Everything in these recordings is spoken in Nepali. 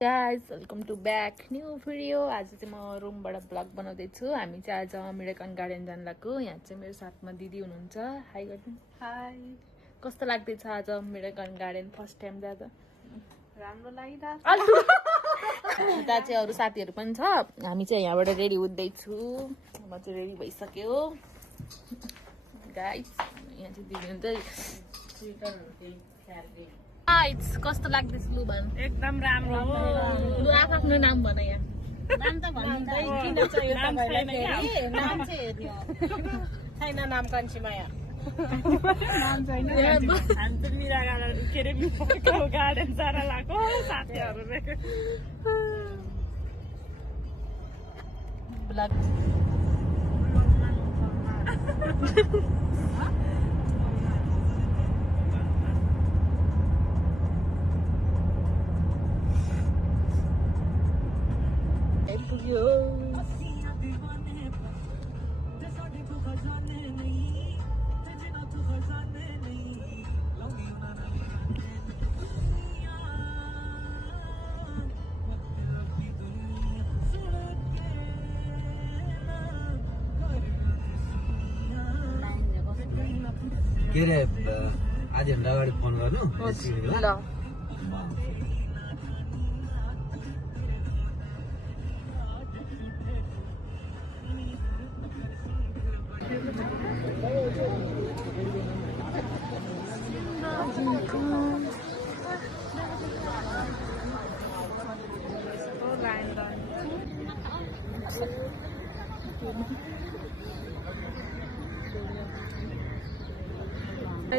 Guys welcome to back new video. आज चाहिँ म रुमबाट ब्लग बनाउँदैछु। हामी चाहिँ आज मिडकन गार्डन जान लाग्यो। यहाँ चाहिँ मेरो साथमा दिदी हुनुहुन्छ। हाई गर्नु। हाई। कस्तो लाग्दैछ आज मिडकन गार्डन फर्स्ट टाइम जाँदा? राम्रो लागिरहेछ। उता चाहिँ अरू साथीहरू पनि छ। हामी चाहिँ यहाँबाट रेडी हुँदैछु। म चाहिँ रेडी भइसक्यो गाइज। यहाँ चाहिँ दिदी हुन्छ। कस्तो लाग्दैछ लु भन। एकदम राम्रो हो। लु आफ्नो नाम भन। यहाँ नाम त भन्दै किन चाहियो तपाईलाई फेरि? नाम चाहिँ हेर्नु छैन। नाम कन्सिमाया नाम छैन। हामी त मिरा गार्डन के रे मिराको गार्डन जान लाग्यो साथीहरूले। ब्लग के रे आधी घन्टा अगाडि फोन गर्नु ल।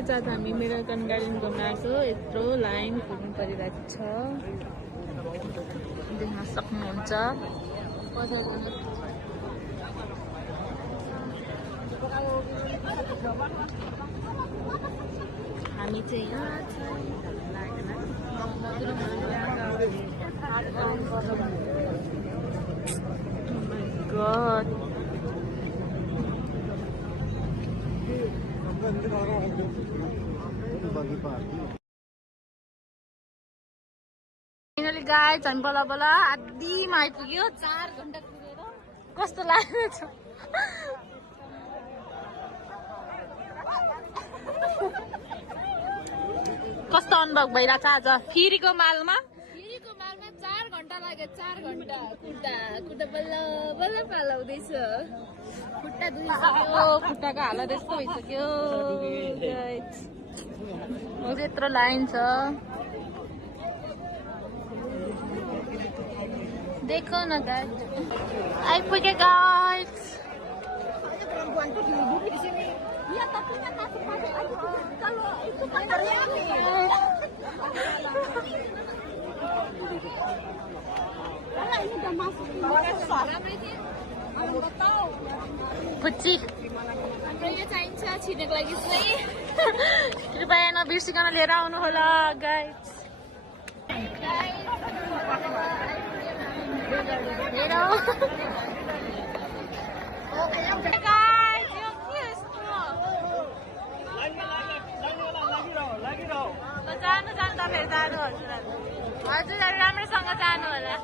आज हामी मिडकन गार्डन घुम्न आएको। यत्रो लाइन कुद्नु परिरहेको छ, देख्न सक्नुहुन्छ। हामी चाहिँ यहाँ गड फाइनली गाइस झन् बल्ल बल्ल आधीमा आइपुग्यो। 4 घन्टा कुरेर कस्तो लाग्छ? कस्तो अनुभव भइरहेछ आज फेरिको मालमा? 4 घन्टा लाग्यो। 4 घन्टा कुद्दा बल्ल बल्ल पालाउँदैछ। खुट्टा दुइसक्यो। खुट्टाको हालत यस्तो भइसक्यो। यत्रो लाइन छ, देखो न गाइस। आइपुगे गाइस। पुच्ची यहाँ चाहिन्छ छिर्नको लागि चाहिँ कृपया नबिर्सिकन लिएर आउनु होला गाइस। जानु जानु तपाईँहरू जानु हजुर राम्रोसँग जानु होला।